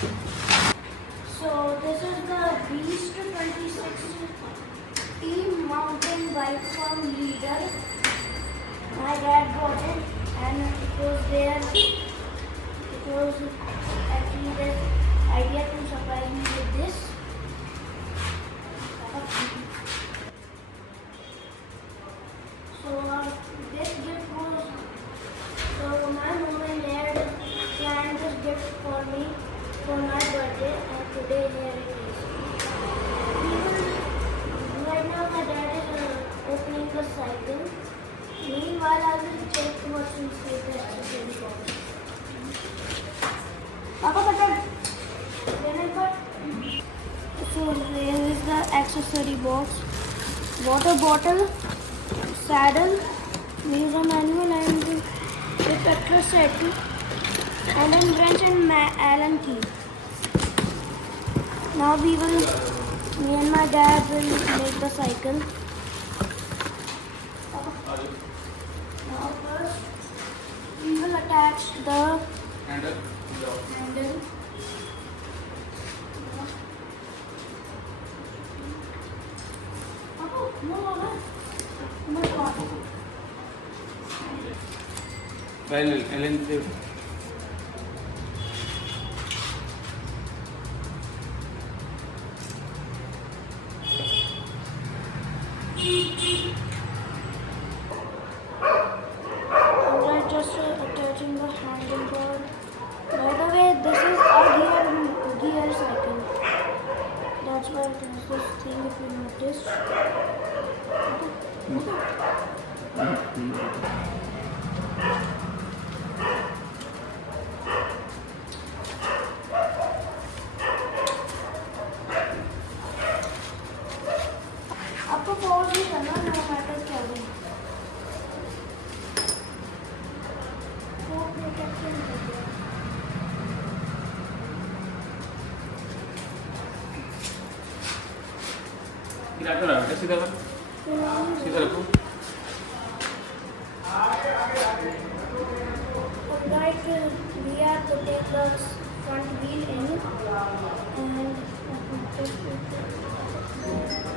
So this is the Beast 26 Team Mountain Bike Farm Leader. My dad bought it and it was there. It was actually the idea to surprise me with this. So this gift was, so my mom and dad planned this gift for me for my birthday and today here it is. Right now my dad is opening the cycle. Meanwhile I will check what's inside the accessory box. Papa, so here is the accessory box. Water bottle, saddle, user manual and the petrol set, Allen wrench and Allen key. Now me and my dad will make the cycle. Now first we will attach the handle. Ellen, I'm just attaching the handlebar. By the way, this is a gear cycle. That's why it has this thing if you notice. आपको pause नहीं करना, no matter क्या भी. सीधा रखो. Right, we have to take the front wheel in and